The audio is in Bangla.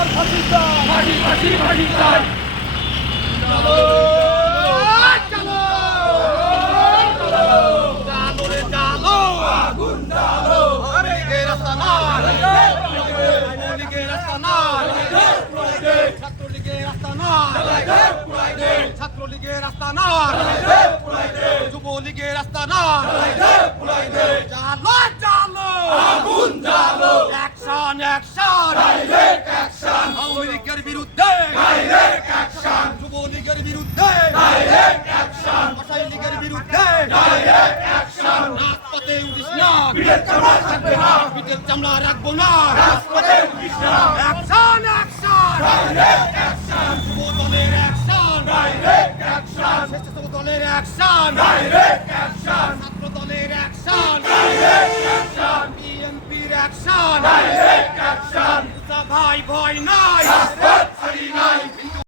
হাসিনার ফাঁসিস্তান ফাঁসি ফাঁসি চাই চলো চলো চালো রে চালো আগুন চালো আরে কে রাস্তা না লীগের রাস্তা না ছাত্রলীগের রাস্তা না ছাত্রলীগের রাস্তা না যুবলীগের রাস্তা না চালো চালো আগুন চালো action action direct action Awami লীগের বিরুদ্ধে। ডাইরেক্ট অ্যাকশন যুবলীগের বিরুদ্ধে। ডাইরেক্ট অ্যাকশন আশাই লীগের বিরুদ্ধে। ডাইরেক্ট অ্যাকশন রাজপথে উঠিস না। পিঠের চামড়া থাকবে না। পিঠের চামড়া রাখব না। রাজপথে উঠিস না। অ্যাকশন অ্যাকশন ডাইরেক্ট অ্যাকশন যুব দলের অ্যাকশন ডাইরেক্ট অ্যাকশন স্বেচ্ছাসেবক দলের অ্যাকশন ডাইরেক্ট অ্যাকশন ছাত্র দলের অ্যাকশন ডাইরেক্ট অ্যাকশন বিএনপির action direct action ভাই ভয় নাই রাজপথ